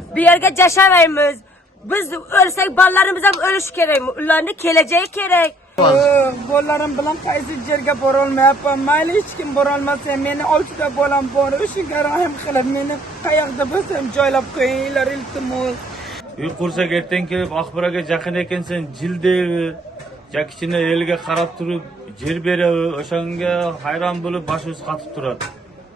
Bir yerge yaşamayız. Biz ölsek ballarımız ham ölüş gerek. Ularning keleceği gerek. Bolarim bilan qaysi yerga bora olmayapman. Mayli hech kim bora olmasa, meni oltita bolam bor. O'shaga rahim qilib meni qayoqda bo'lsam joylab qo'yinglar iltimos. Uy qursak erten kelib Aqbaraga yaqin ekansan, jildebi, jakichini eliga qarab turib, jer berebi, o'shanga hayron bo'lib boshimiz qatib turadi.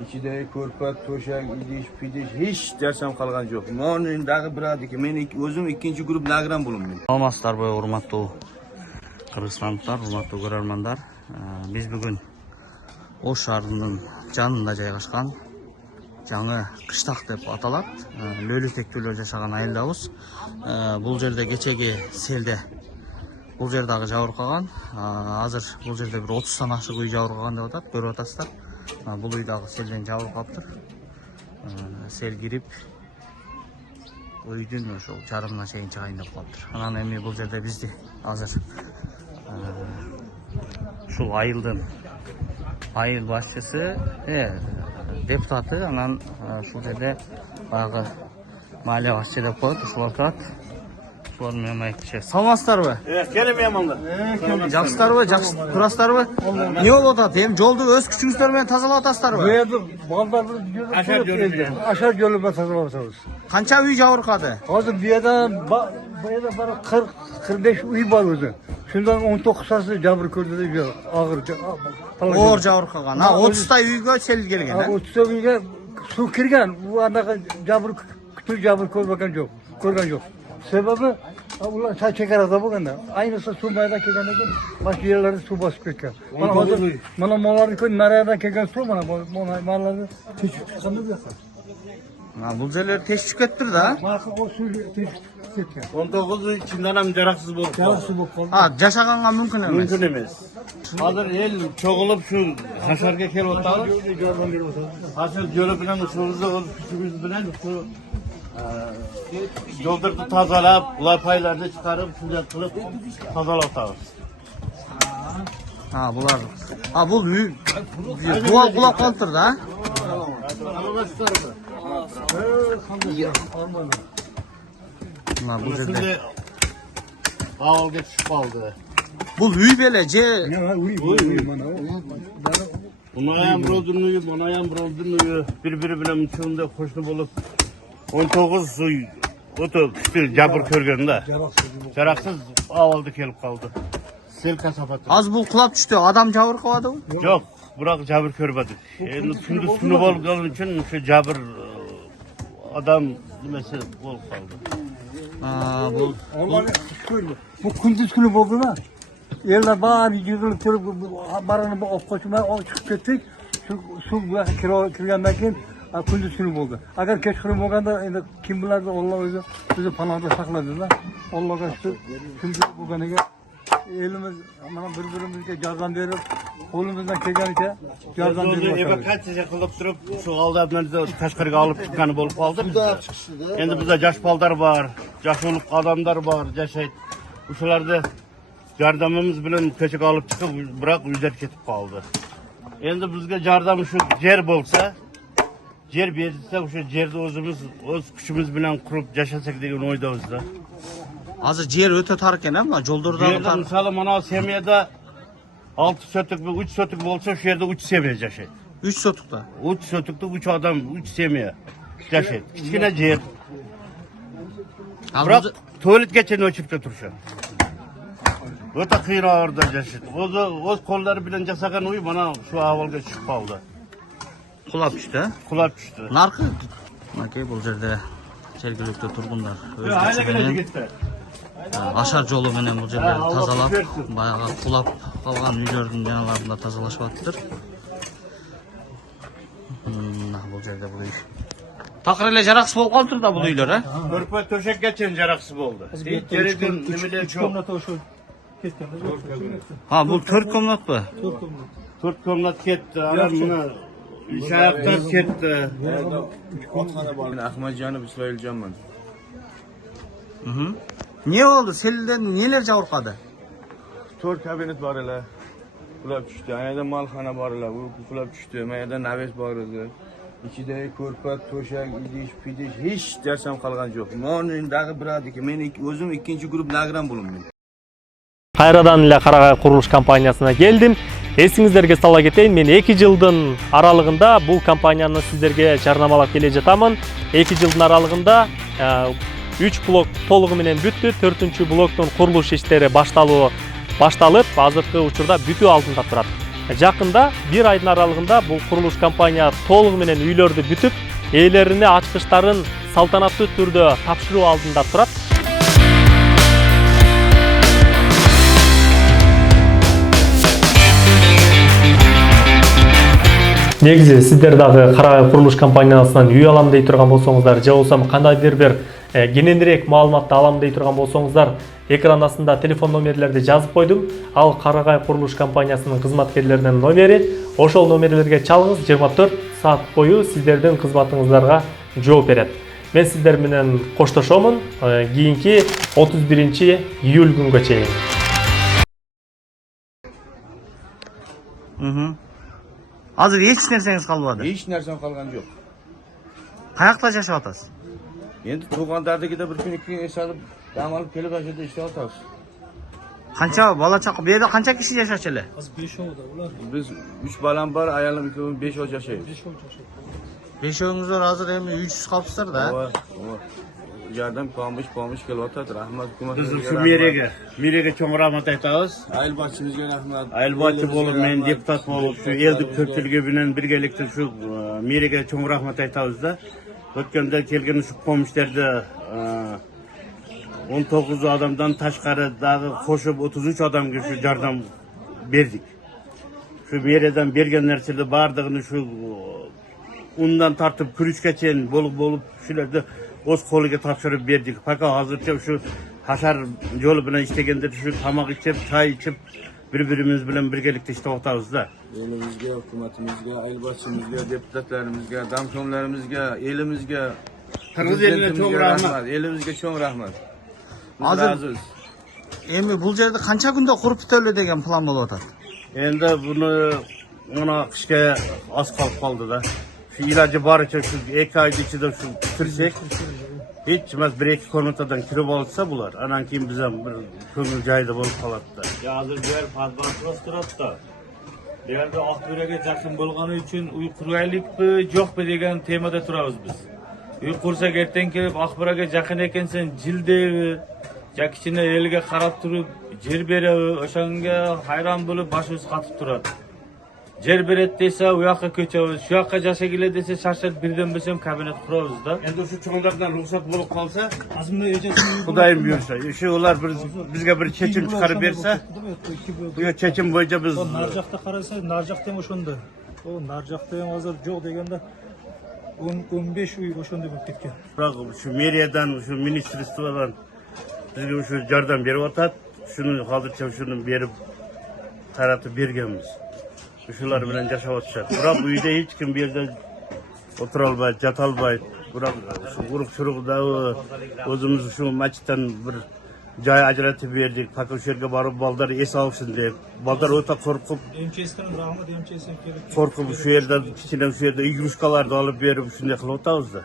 İçide ko'rpa, to'shak, idish, pidish hech narsam qolgan yo'q. Men dag'i biradiki, men o'zim ikkinchi guruh nagran bo'laman. Salamatsыздар бай урматтуу кыргызстандыктар, урматтуу көрөрмандар. Биз бүгүн Ош шаарынын жанында жайгашкан жаңы кыштак деп аталат. Лөлү тектүүлөр жашаган айылдабыз. Бул жерде кечеги селде бул жер дагы жабыркаган. Азыр бул жерде бир 30тан ашык үй жабыркаган деп атат, көрүп атасыздар. Бул үй дагы селден жабырып калыптыр. Сел кирип үйдүн ошол жарымына чейин чыгайын деп калыптыр. Анан эми бул жерде бизди азыр ушул айылдын айыл башчысы, депутаты, анан ушул жерде баягы маале башчы деп коет, ушулар турат. Ушулар менен майкчы. Саламатсыздарбы? Келем ямандар. Жакшысыздарбы? Жакшы турасыздарбы? Эмне болуп атат? Эми жолду өз күчүңүздөр менен тазалап атасыздарбы? Aşağı yoluma tasarruf ediyoruz. Канча үй жабыркады? Hazır bir yerden bana 40-45 uy var orada. Şundan 19 sası jabır gördü de bir ağır. Оор жабыркаган. 30 үйгө сел келген, O tutuğa su kirgen. Bu anda jabır kütü jabır görmeden yok. Görgen yok. Sebebi ulan çay çeker adam bu kadar. Aynısı su mayda kegen de başka yerlerde su basıp geçiyor. Bana malları koy nereden kegen su bana malları küçük çıkandı bir yakar. Бул жерлер тешип кетиптир да. Marka o su küçük çıkıyor. 19 içinden ham jaraksız болуп калды. Yarısı bu kaldı. Жашаганга мүмкүн эмес. Mümkün emas. Hazır el çoğulup şu Haşarga kelip otağız. Haşar jölü bilen uşuğumuzda olup küçüğümüz bilen şu yoldurdu tazalap, laypaylarını çıkarıp, şunca kılıp tazalap otağız. Булар. Бул үй буга кулап калыптыр да. Бул жерде. Şimdi ağılga çıkıp kaldı. Бул үй беле же Bunayam Brodunlu'yu, bunayam Brodunlu'yu birbiri bilen çoğunda hoşnu bulup 19 uy otu küçük jabır körgen de. Jaraksız ağıldı kelip kaldı. Sel kasapatı. аз бул кулап түштү, адам жабыркабадыбы? Yok, bırak jabır körmedik. Kündüz günü olduğu için şu jabır adam demesi bol kaldı. Бул Bu kunduz günü oldu mu? Yerler bağır yığılıp durup baranı op koşmaya o çıkıp gittik. Su kirgenden keyin kunduz günü oldu. Agar kechqurun bo'lganda endi kim bilardi Alloh o'zi bizni panohda saqladilar. Allohga shukur. Shunday bo'lganiga elimiz mana bir-birimizga yordam berib, qo'limizdan kelganicha yordam berib Evakuatsiya qilib turib, şu aldamlarni tashqariga olib chiqqani bo'lib qoldi. Endi bizda yosh baldar bor, yosh o'liq odamlar bor, yashaydi. O'shalarni yordamimiz bilan ko'chaga olib chiqib, biroq uylar ketib qoldi. Endi bizga yordam shu yer bo'lsa, yer berilsa, o'sha yerni o'zimiz o'z kuchimiz bilan qurib yashasak degan o'ydamizda. азыр жер өтө тар экен, жолдордогу Yerda misali mana semiyada 6 sotuk ve 3 sotuk olsa şu yerde 3 semiye yaşaydı. 3 сотукта. 3 sotukta 3 adam 3 semiye yaşaydı. Kichkina yer. Biroq tuvalet geçen o'chib tursa. O'ta qiyin orada yaşaydı. O'z qo'llari bilan jasagan uy mana shu ahvolga chiqib qoldi. Кулап түштү. Qulab tushdi. Наркы макей бул жерде жергиликтүү тургундар өз күчү менен ашар жолу менен бул жерлерди тазалап, баягы кулап калган үйлөрдүн жаналарын да тазалашып атыптыр. Бул жерде бул үй такыр эле жараксыз болуп калыптыр да бул үйлөр, Көрпө төшек geçen jaraksız oldu. Yerden nimeler çok. Бул 4 комнатпы? 4 komnat ketdi. Ana buni şayaklar ketdi. Ben Ahmadjanov İsrailcanman. Эмне болду? Селден нелер жабыркады? 4 kabinet var hele. Kulap düştü. Ayada malxana var hele. Bu kulap düştü. Ayada naves var edi. İçide ko'rpa, to'shak, idish, pidish hech narsam qolgan yo'q. Monindagi biradiki, men o'zim ikkinchi guruh nagran bo'laman. Кайрадан эле Карагай курулуш компаниясына келдим. Эсиңиздерге сала кетейин, мен 2 жылдын аралыгында бул компанияны сиздерге жарнамалап келе жатамын. 2 жылдын аралыгында 3 блок толугу менен бүттү, 4-чү блоктун курулуш иштери башталып, азыркы учурда бүтүү алдында турат. Жакында 1 айдын аралыгында бул курулуш компания толугу менен үйлөрдү бүтүп, ээлерине ачкычтарын салтанаттуу түрдө тапшыруу алдында турат. Негизи сиздер дагы Карагай курулуш компаниясынан үй алам дей турган болсоңуздар, же болбосо кандайдыр бир кененирээк маалыматты алам дей турган болсоңуздар, экран астында телефон номерлерди жазып койдум. Ал Карагай курулуш компаниясынын кызматкерлеринин номери. Ошол номерлерге чалыңыз, 24 саат бою сиздердин кызматыңыздарга жооп берет. Мен сиздер менен коштошомун кийинки 31-июль күнгө чейин. Азыр эч нерсеңиз калбады. Hech narsam qolgan yo'q. Каякта жашап атасыз? Endi tug'anlardagida bir kun ikki kun esalib, dam olib kelib ashada ishlayap o'tiramiz. Qancha bola chaqa, bu yerda qancha kishi yashashchi elе? Biz 3 balam bor, ayolim ikkovimiz 5 oy yashaymiz. Beshovingizlar hozir endi uysiz qolibsizlar-da. Yardım pomish kelyapti. Rahmat Biz hukumatga. şu meriga cho'ng rahmat aytamiz. Aylbochimizga rahmat. Aylbochi bo'lib, men deputat bo'lib, shu eldik ko'pchiligi bilan birgalikda shu meriga cho'ng rahmat aytamiz-da. O'tganda kelgan shu pomishlarda 19 odamdan tashqari dag'i qo'shib 33 odamga shu yordam berdik. Shu meriyadan bergan narsalar barlig'ini shu undan tortib kurishgacha bo'lib shularni o'z qo'liga topshirib berdik. Faqat hozircha shu hashar yo'li bilan ishlaganda shu tamoq ichib, choy ichib bir-birimiz bilan birgalikda ishlab o'tamiz-da. Elimizga, hukumatimizga, aylbochimizga, deputatlarimizga, damshomlarimizga, elimizga, Qirg'iz eliga cho'ng rahmat. Elimizga cho'ng rahmat. Hozir endi bul yerda qancha kunda qurib bitiladi degan plan bo'lib o'tadi. Endi buni mana qishga oz qoldi-da. Şu ilacı baricha shu 2 oy ichida shu bitirsak, hech emas 1-2 kilometrdan kirib olsa bular, anan keyin biz ham bir ko'ngil joyida bo'lib qoladi-da. Hozir bu yer padbartroz turibdi. Bu yerda Oqburaga yaqin bo'lgani uchun uy quraylikmi, yo'qmi degan temada turamiz biz. Uy qursak ertaga kelib Oqburaga yaqin ekansan, jildevi, jakichini eliga qarab turib, yer beravi, o'shanga hayron bo'lib boshimiz qotib turadi. Yer beret desa, u yoqqa ko'chamiz, shu yoqqa yashagila desa, shashar birdan bo'lsam kabinet quramiz-da. Endi shu cho'nglardan ruxsat bo'lib qolsa, Xudoyim buyursa, shu ular bizga bir chechim chiqarib bersa, bu chechim bo'yicha biz Narjaqda qarasa, Narjaqda ham o'shanda. O Narjaqda ham hozir yo'q deganda 15 uy o'shanda bo'lib ketgan. biroq shu meriyadan, shu ministrstvodan bizga shu yordam berib o'tadi. Shuni hozircha shuni berib taratib berganmiz. Shular bilan yashab o'tishadi. Biroq uyda hech kim bu yerda o'tira olmaydi, yota olmaydi. Biroq shu urug'-churug'da o'zimiz shu masjiddan bir joy ajratib berdik. Faqat shu yerga borib baldar es olsin deb. Baldar o'ta qo'rqib, MCSdan rahmat MCSdan kelib. qo'rqib shu yerda kichkina shu yerda igrушкаларды olib berib shunday qilib o'tamiz-da.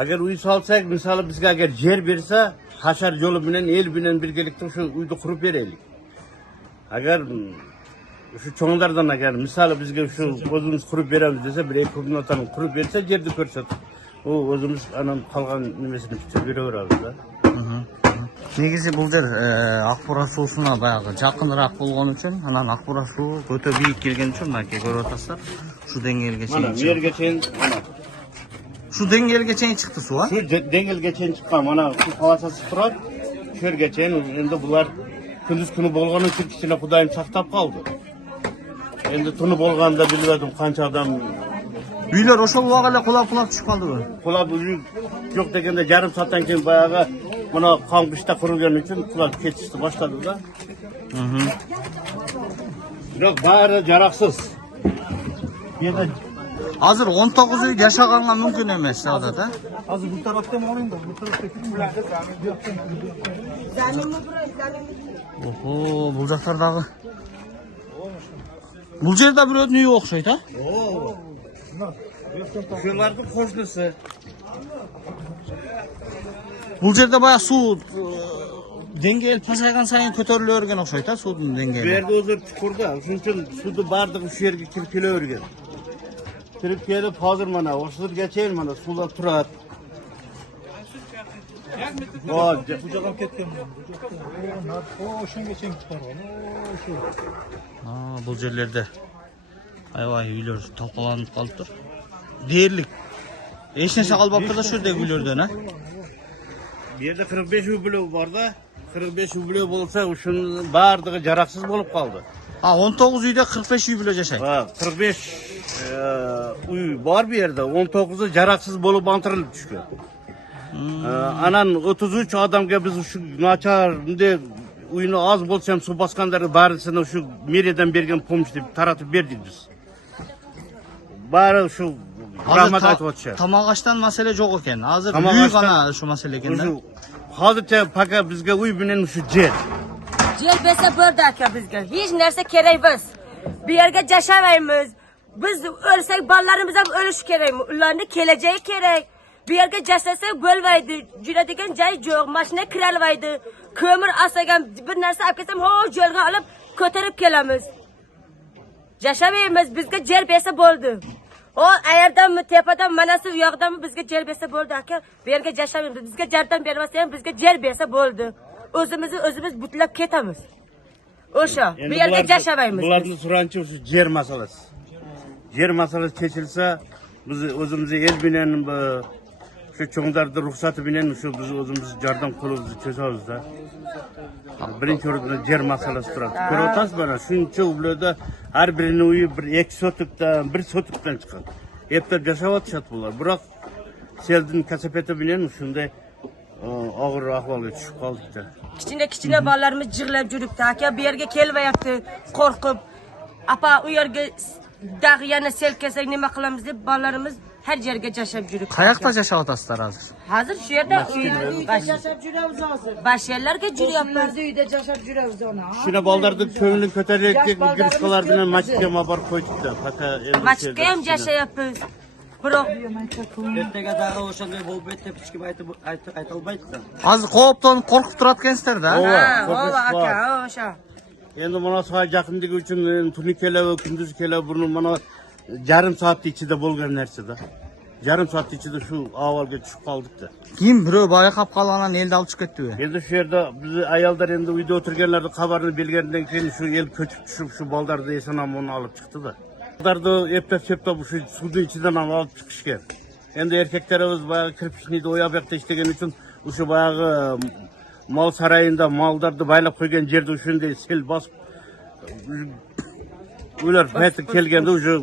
Agar uy solsak, misol bizga agar yer bersa, hashar yo'li bilan el bilan birgalikda shu uyni qurib beraylik. Agar şu çoğunlardan agar misal bizga shu o'zimiz qurib beramiz desa, bir ikki kundan qurib bersa, yerni ko'rsatib, u o'zimiz anan qolgan nimesini tutib beraveramiz-da. Негизи бул жер Акбура суусуна баягы жакыныраак болгон үчүн, анан Акбура суу өтө бийик келген үчүн мынакей көрүп атасыздар. Шу деңгээлге чейин. Mana yerga чейин, mana Шу деңгээлге чейин чыкты суу, а? shu dengilga чейин chiqqan, mana shu palasasi turadi. Shu yerga чейин endi bular kunduz kuni bo'lgani uchun kichkina Xudoyim saqlab qoldi. Endi tuni bo'lganda bilmadim qancha odam Үйлөр ошол убак эле кулап түшүп калдыбы? qulab yo'q deganda yarim soatdan keyin boyag'i buni qonqishda qurilgani uchun qulab ketishni boshladi-da. Biroq bari jaroqsiz. Yerda Азыр 19 үй жашаганга мүмкүн эмес жагдада. Hozir bu tarafdan olayım da bu tarafta kim ularda Охо, бул жактардагы. Бул жерде бирөөдүн үйү окшойт, а? Şularning qo'shnisi. Bu yerda boya suv dengeli pasaygan sayin ko'tarilavergan o'xshaydi, suvning Bu dengeli. yerda o'zi chuqurda, shuning uchun suvni bardig'i shu yerga kirib kelavergan. Kirib kelib, hozir mana o'shirgacha mana suvlar turadi. Voy, Bu yoqqa ketgan. O shungacha chiqargan. O shu. Bu yerlerde ayvay uylar to'planib qolibdir. Deyirlik. Hech narsa qolmabdi da shu yerdagi uylardan, ha? bu yerda 45 uy blogi bor-da. 45 uy blogi bo'lsa, shuning bardig'i jaraqsiz bo'lib qoldi. Ha, 19 uyda 45 uy bilan yashaydi. Ha, 45 uy bor bu yerda, 19'i jaraqsiz bo'lib antirilib tushgan. Anan 33 odamga biz shu nachar bunday uyni oz bo'lsa ham suv bosganlarga barisini shu meriyadan bergan pomoch deb taratib berdik biz. Bari shu rahmat aytib o'tishadi. Tomog'ashdan masala yo'q ekan. Hozir Tomog'ashdan- uy g'ana shu masala ekanda. Shu hozircha fakat bizga uy bilan shu yer. Yer bersa bo'ldi aka bizga. Hech narsa kerak emas. Bu yerga yashamaymiz. Biz o'lsak bolalarimiz ham o'lishi kerakmi? Ularning kelajagi kerak. Bu yerga yashasak bo'lmaydi. Juradigan joy yo'q, mashina kirolmaydi. Ko'mir asagan bir narsa olib kelsam, ho, yo'lga olib ko'tarib kelamiz. Yashamaymiz, bizga yer bersa bo'ldi. O ayerdanmi, tepadan, manasi u yoqdanmi bizga yer bersa bo'ldi aka. Bu yerga yashamaymiz. Bizga yerdan bermasa ham bizga yer bersa bo'ldi. O'zimiz butlab ketamiz. O'sha, bu yerga yashamaymiz. Bularning suranchi shu yer masalasi. Yer masalasi chechilsa, biz o'zimizni el bilan shu cho'ngdarning ruxsati bilan shu biz o'zimiz jardam qo'limizni cho'zamiz-da. Birinchi o'rinda yer masalasi turadi. Ko'ryapsiz mana shuncha uylarda har birining uyi 1-2 sotikdan, 1 sotikdan chiqadi. Eplab yashayotishadi bular. Biroq seldan kasafati bilan shunday og'ir ahvolga tushib qoldik-da. Kichkina bolalarimiz jig'lab yuribdi aka, bu yerga kelmayapti, qo'rqib. Apa u yerga yana sel kelsak nima qilamiz deb bolalarimiz har yerga yashab yuribdi. Qayoqda yashayapsizlar hozir? Hozir shu yerda yashab yuramiz hozir. Başyerlarga juryapmiz. Uyda yashab yuramiz ona. Shuna bolalarning ko'nglini ko'tarayotgan girishqalar bilan masjidga olib qo'ydik-da. Fakat endi Masjidga ham yashayapmiz. Biroq ertaga daha o'shanday bo'lib ketdi deb hech kim aytolmaydi-da. Hozir qo'pton qo'rqib turayotgansizlar-da. aka, o'sha. endi mana soha yaqinligi uchun tuni kelib, kunduz kelib, buni mana yarim soat ichida bo'lgan narsa-da. Yarim soat ichida shu avvalga tushib qoldik-da. Kim birov boya qolib qolganlarni elda olib chiqib ketdi. Endi shu yerda biz ayollar endi uyda o'tirganlarning xabarini bilgandan keyin shu el ko'chib tushib shu boldarni eson-omon olib chiqdi-da. Boldarni eplab-seplab shu suvning ichidan ham olib chiqishgan. Endi erkaklarimiz boya kirpichniyda o'yab yoqda ishlagan uchun o'sha boyagi mol saroyida mollarni baylab qo'ygan yerda shunday sel bosib ular payti kelganda o'sha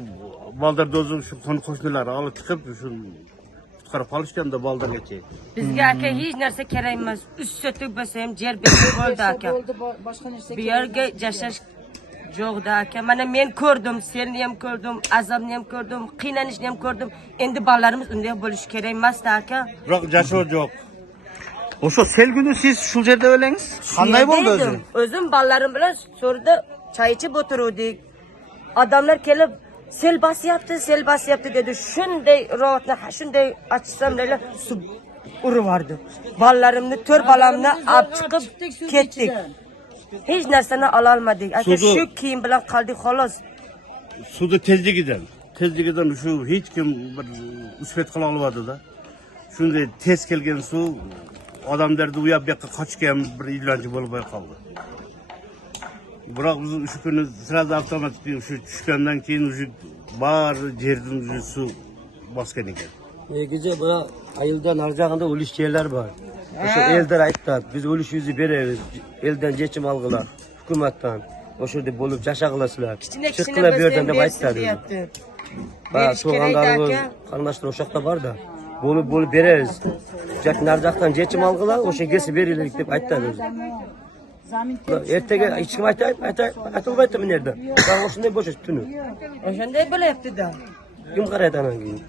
boldarni o'zi shu qo'shnilari olib chiqib shu qutqarib qolishganda boldargacha. Bizga aka hech narsa kerak emas. Üst sotuk bo'lsa ham yer berib bo'ldi aka. Boshqa narsa Bu yerga yashash yo'qda aka. Mana men ko'rdim, seni ham ko'rdim, azobni ham ko'rdim, qiynalishni ham ko'rdim. Endi bolalarimiz unday bo'lishi kerak emas-da aka. Biroq jasur yo'q. O'sha sel kuni siz shu yerda o'langiz? Qanday bo'ldi o'zi? O'zim bolalarim bilan so'rida choy ichib o'tiruvdik. Odamlar kelib sel bosyapti dedi. Shunday rohatni, shunday achsam deylar, suv urivardi. Bolalarimni, 4 bolamni olib chiqib ketdik. Hech narsani ola olmadik. Aka shu kiyim bilan qoldik xolos. Suvda tezligidan shu hech kim bir usfet qila olmadi-da. Shunday tez kelgan suv odamlarni u yoqqa qochgan bir iloji bo'lmay qoldi. Biroq biz shu kuni sirada avtomatik shu tushgandan keyin shu bar yerdan suv bosgan ekan. Negizi bura ayılda narjağında o'lish yerlar bor. O'sha elдар aytdi, biz o'lishimizni beramiz. Eldan yechim olg'lar, hukumatdan. O'sha yerda bo'lib yashag'lasizlar. Kichkina berdim deb aytdi. Va so'g'anlarimiz, qarindoshlar o'sha yoqda bor-da. Bo'lib beramiz. Jak narjaqdan yechim olg'lar, o'sha kelsa beringlar deb aytdi. Ertaga hech kim aytolmaydi bu yerda. Va o'shunday bo'lish tuni. O'shanday bo'lyapti-da. Kim qaraydi ana keyin?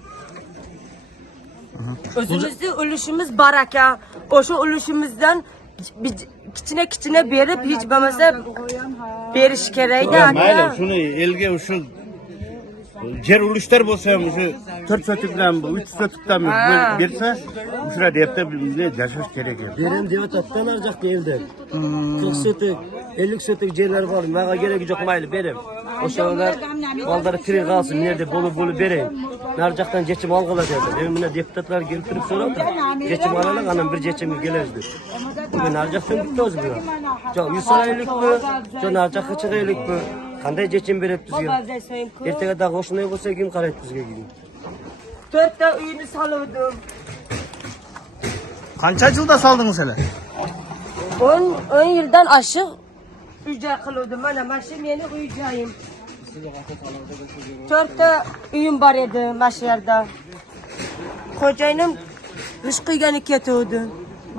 O'zimizni ulushimiz bor aka. O'sha ulushimizdan kichkina berib, hech bo'lmasa berish kerak-da aka. Mayli, shuni elga shu Yer uluşlar bolsa ham şu 4 sotukdan 3 sotukdan berse, uşura deyapti bizne yaşaş kerak. Benim diyor tattan arjak değildir. 40 sotuk, 50 sotuk yerler var. Maga gerek yok maylı berim. Oşalar balları kire kalsın nerede bolu bereyim. Narcaktan geçim algıla dedi. Benim buna deputatlar gelip durup sorar da geçim alarak anam bir geçimi gelirdi. Bugün narcaktan bitti oz bu. Çok 100 aylık bu, çok narcakı çıkaylık bu. Kanday geçim berip bizge. Ertege daha hoşuna olsa kim karayıp bizge gibi. 4 ta uyunu salıyordum. Qancha yılda saldınız hele? 10 yıldan aşık ücret kılıyordum. Mana şu meni uyacağım. 4 ta uyum var edi maşyerda. Kocayım kış kıyganı ketiyordu.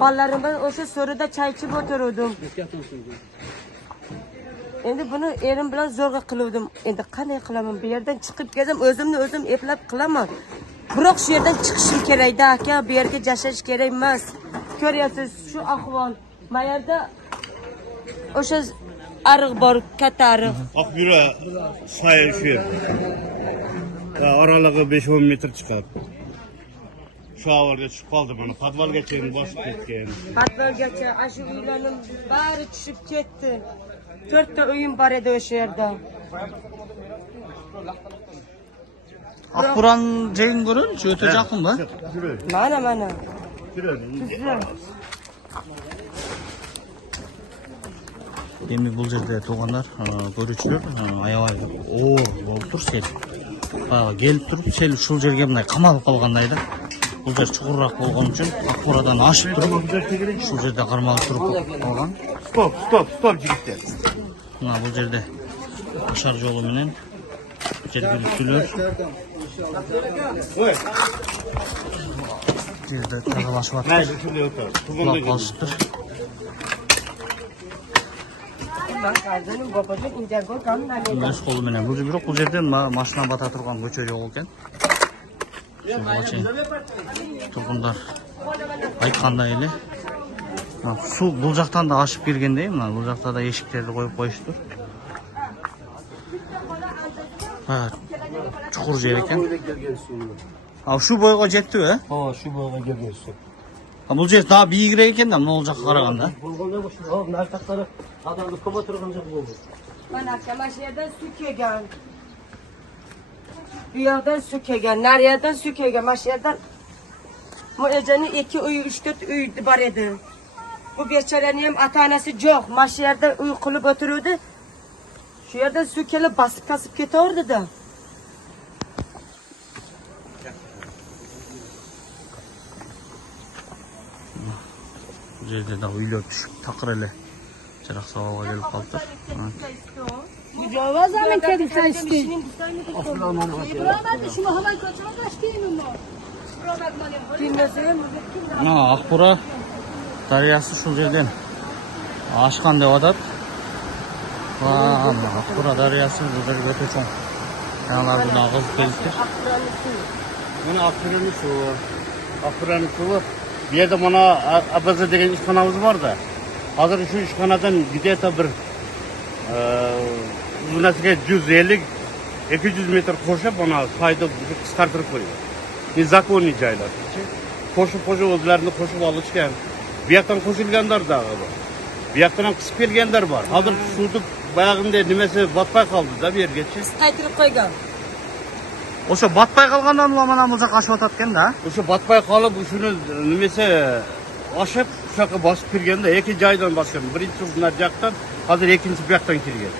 Ballarım ben o soruda çay içip oturuyordum. Endi bunu erim bilan zo'rg'a qiluvdim. Endi qanday qilaman? Bu yerdan chiqib kelsam, o'zimni o'zim eplab qilaman. Biroq shu yerdan chiqishim kerak-da, aka. Bu yerga yashash kerak emas. Ko'ryapsiz, shu ahvol. Bu yerda o'sha ariq bor, katta ariq. Akbura sayı şu yer. Aralığı 5-10 metre çıkar. Şu avarga tushib qoldi mana. Podvalgacha bosib ketgan. Podvalgacha ashu uylarning bari tushib ketdi. 4 ta uyum bor edi o'sha yerda. Akburan Jane görün, şu öte yakın mı? Mana. Endi bul жерде туугандар, көрүүчүлөр аябай оор болуп тур сел. Келип туруп сел ушул жерге мындай камалып калгандай да. Бул жер чукурураак болгон үчүн Акбурадан ашып туруп ушул жерде кармалып туруп калган. Stop жигиттер. Мына бул жерде ашар жолу менен жергиликтүүлөр жерде тазалашып атат. Кулап калышыптыр. Өз колу менен бирок бул жерден машина бата турган көчө жок экен. Тургундар айткандай эле су бул жактан да ашып киргендей, мына бул жакта да эшиктерди коюп коюштур. Чукур жер экен. Ушул бойго жеттиби, э? Ооба, шу бойго келген су. Бул жер дагы бийигирээк экен да, могул жакка караганда. Болгондо ушул нарсактары адамды көп отурган жок болду. Mana şu yerden su kelgan. Bu yerden su kelgan, naryoqdan su kelgan. Mana shu yerdan Mo'janing 2 uy, 3-4 uy bor edi. Bu bechoraning ham ota-onasi yo'q. Mana shu yerda uy qilib o'tiruvdi. Shu yerdan su kelib basib ketaverdi-da. Bu жерде да үйлөр түшүп такыр эле жарак сабалга келип калыптыр. Mücavazamın kedim sayıstı. Buralarda şunu havay koçuma başlayın onu. Акбура дарыясы ушул жерден ашкан деп атат. Акбура дарыясы бул жерге өтө чоң. Жанагылар буга кызып келиптир. Мына Акбуранын суы. Bu yerde bana Abaza degen işxanamız var da. Hazır şu işxanadan где-то bir uzunasiga 150-200 metre koşup bana sayda kıskartırıp koyuyor. Zakonli joylar. Koşup o'zlarini koşup alışgan. Bu yaktan koşulganlar da var. Bu yaktan kısıp kelganlar var. Hazır suvni bayagınday nimesi batpay kaldı da bir yergacha. Qaytirib qo'ygan. O'sha batpay kalgandan ular mana bu jaqqa ashib atat ekan da. O'sha batpay qolib shuni nimasi oshib shu yoqqa bosib kirganda ikki joydan bosgan. Birinchi ular yoqdan, hozir ikkinchi bu yoqdan kirgan.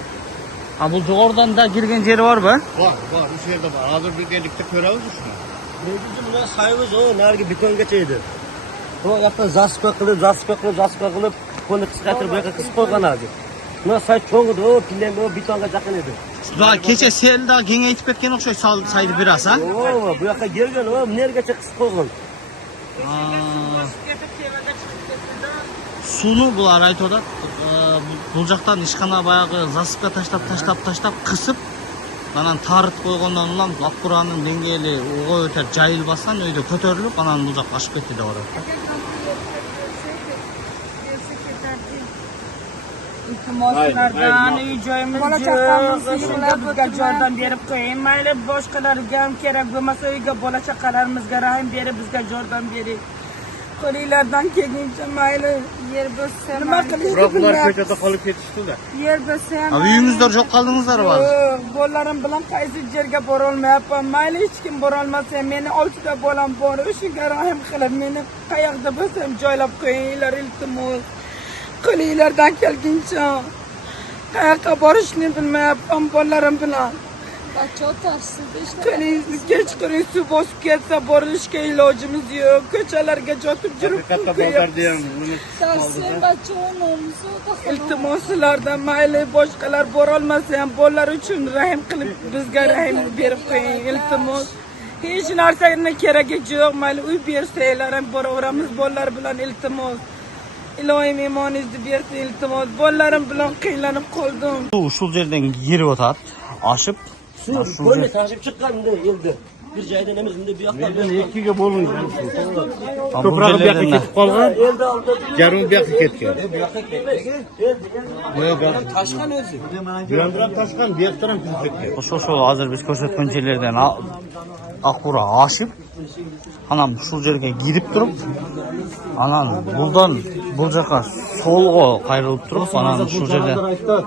Bu jog'ordan da kirgan jeri bormi? Bor, o'sha yerda bor. Hozir birgalikda ko'ramiz shuni. Birinchi bular sayimiz o narigi betongacha edi. Bu yoqda zasipka qilib, qo'lni qisqartirib bu yoqqa qisib qo'ygan hozir. Buna say cho'ng edi, o pillen o betonga yaqin edi. Daha kecha sel da kengaytib ketgan o'xshaydi saydi biraz ha. Bu yoqqa kelgan, o nergacha qisib qo'ygan. Sunu bular aytib atат. Бул жактан ишкана баягы засыпка таштап кысып, анан тарып койгондон улам Акбуранын деңгээли уга өтө жайылбастан өйдө көтөрүлүп, анан бул жакка ашып кетти деп атат. iltimoslardan uy joyimiz Bola yo'q. chaqamizni Shunga bizga yordam berib qo'ying. Mayli boshqalarga ham kerak bo'lmasa uyga bola chaqalarimizga rahim berib bizga yordam bering. Qo'linglardan kelguncha mayli yer bo'lsa nima Biroq ular qilishni ko'chada qolib ketishdi-da. yer bo'lsa ham Uyingizda yo'q qoldingizlar hozir. yo'q, bolalarim bilan qaysi yerga borolmayapman. Mayli hech kim borolmasa, meni 6 ta bolam bor. O'shaga rahim qilib meni qayoqda bo'lsa ham joylab qo'yinglar, iltimos. Qo'linglardan kelguncha qayoqqa borishni bilmayapman bolalarim bilan. Qo'lingizni kechqiring, suv bosib ketsa borishga ilojimiz yo'q. Ko'chalarga jotib yurib Katta bozorda ham iltimoslardan mayli boshqalar borolmasa ham bolalar uchun rahim qilib bizga rahim berib qo'ying, iltimos. Hech narsani keragi yo'q, mayli uy bersanglar ham boraveramiz bolalar bilan, iltimos. Ilohim imoningizni bersin, iltimos. Bolalarim bilan qiynalib qoldim. Bu şu yerden girip otat, aşıp. Ko'lni tashib chiqqanda eldi. Bir joydan emas, unda bu yoqda. ikkiga bo'lingan. Ko'proq bu yoqqa ketib qolgan, yarmi bu yoqqa ketgan. Tashqan o'zi. Bu yoqdan ham toshgan, bu yoqdan ham kirib ketgan. Şu hazır biz ko'rsatgan yerlerden Akbura aşıp, anam şu yerga girip durup, anan buradan bu yoqqa solga qayrilib turib, anan şu yerda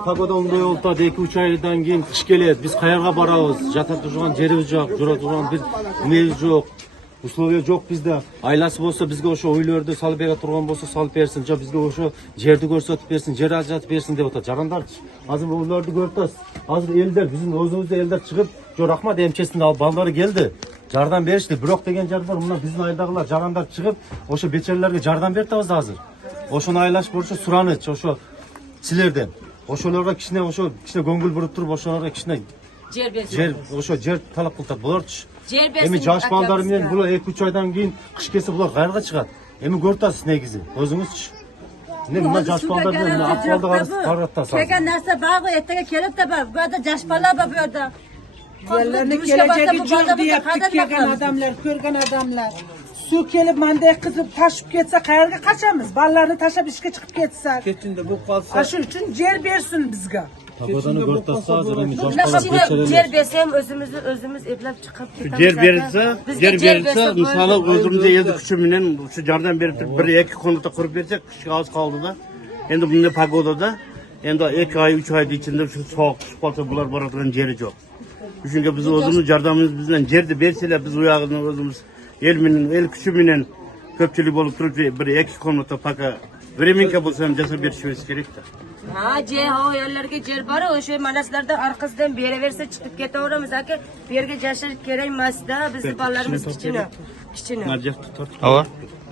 Pagoda unday oltadi, 2-3 oydan keyin qish keladi. Biz qayerga boramiz? Jata turgan yerimiz yo'q, jura turgan bir nemiz yo'q. Условия yo'q bizda. Aylasi bo'lsa bizga o'sha uylarda solib bera turgan bo'lsa solib bersin, jo bizga o'sha yerni ko'rsatib bersin, yer ajratib bersin deb o'tadi. Jarandar hozir ularni ko'rtasiz. Hozir ellar bizning o'zimizda ellar chiqib, jo rahmat emchesini olib ballari keldi. Jardam berishdi. Biroq degan jarlar bunlar bizning aydagilar jarandar chiqib, o'sha bechalarga jardam bertamiz hozir. O'shani aylash bo'yicha suranich, o'sha sizlardan. O'shalarga kishina ko'ngil burib turib, o'shalarga kishina o'sha yer talab qiladi. Bularchi Emi yosh bolalar bilan bular 2-3 oydan keyin qish kelsa bular qayerga chiqadi? Emi ko'rtasiz negizi. O'zingizchi. Nima yosh bolalar bilan ahvolda qaratasiz. Kelgan narsa bor, ertaga kelibdi bu yerda yoshlar bor bu yerda. Yerlarni kelajagi yo'q deyapti kelgan odamlar, ko'rgan odamlar. Suv kelib manday qizib tashib ketsa qayerga qochamiz? Bolalarni tashab ishga chiqib ketsa. Ketindi bu qolsa. Shuning uchun yer bersin bizga. Pagodani ko'rtasiz hozir endi yosh Yer bersa ham o'zimiz eplab chiqib ketamiz. Yer berilsa, misoli o'zimizda eldi kuchi bilan shu yordam berib turib 1-2 kunda qurib bersak, qishga oz qoldi-da. Endi bunday pagodada endi 2 oy, 3 oy ichida shu sovuq tushib qolsa bular boradigan yeri yo'q. Shunga biz o'zimiz yordamimiz bilan yerni bersalar, biz u yog'ini o'zimiz el kuchi bilan ko'pchilik bo'lib turib 1-2 kunda paka vremenka bo'lsa ham jasab berishimiz kerak-da. Ha, yerlarga yer bor, o'sha manaslardan orqasidan beraversa chiqib ketaveramiz aka. Bu yerga yashash kerak emas-da, bizning bolalarimiz kichkina. Narjaq tutar. Ava.